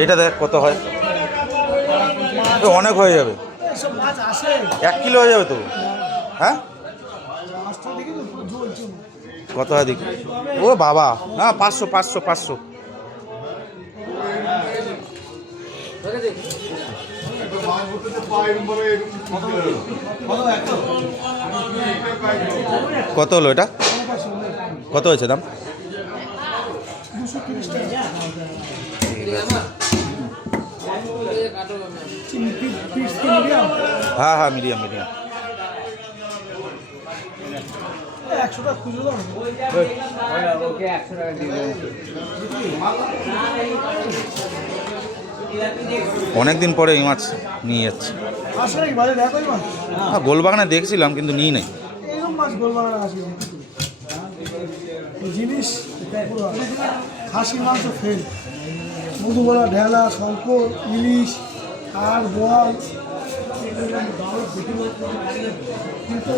এইটা দেখ কত হয়, অনেক হয়ে যাবে, 1 কিলো হয়ে যাবে তো। হ্যাঁ কত হয় দেখি, ও বাবা, না 500 500 500। কত হলো এটা, কত হয়েছে দাম? হ্যাঁ হ্যাঁ, মিডিয়াম মিডিয়াম। অনেকদিন পরে এই মাছ নিয়ে যাচ্ছে। গোলবাগানে দেখছিলাম কিন্তু নিই নাই। জিনিস খাসি মাংস ফেল, মধুবলা, ঢেলা, শঙ্কর, ইলিশ আর বোয়াল। কিন্তু